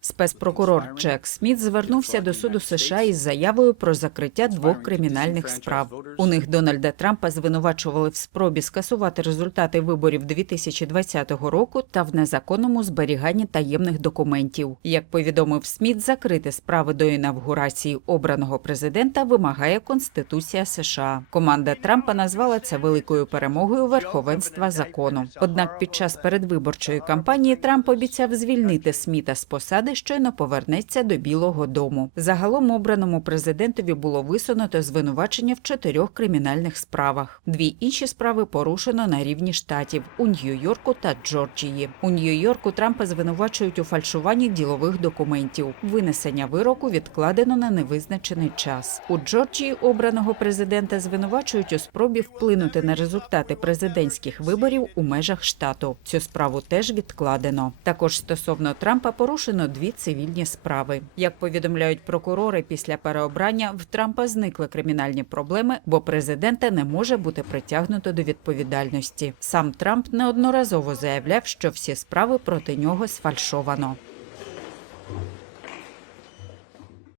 Спецпрокурор Джек Сміт звернувся до суду США із заявою про закриття двох кримінальних справ. У них Дональда Трампа звинувачували в спробі скасувати результати виборів 2020 року та в незаконному зберіганні таємних документів. Як повідомив Сміт, закрити справи до інавгурації обраного президента вимагає Конституція США. Команда Трампа назвала це великою перемогою верховенства закону. Однак під час передвиборчої кампанії Трамп обіцяв звільнити Сміта з посади, щойно повернеться до Білого Дому. Загалом обраному президентові було висунуто звинувачення в чотирьох кримінальних справах. Дві інші справи порушено на рівні штатів у Нью-Йорку та Джорджії. У Нью-Йорку Трампа звинувачують у фальшуванні ділових документів. Винесення вироку відкладено на невизначений час. У Джорджії обраного президента звинувачують у спробі вплинути на результати президентських виборів у межах штату. Цю справу теж відкладено. Також стосовно Трампа порушено дві цивільні справи. Як повідомляють прокурори, після переобрання в Трампа зникли кримінальні проблеми, бо президента не може бути притягнуто до відповідальності. Сам Трамп неодноразово заявляв, що всі справи проти нього сфальшовано.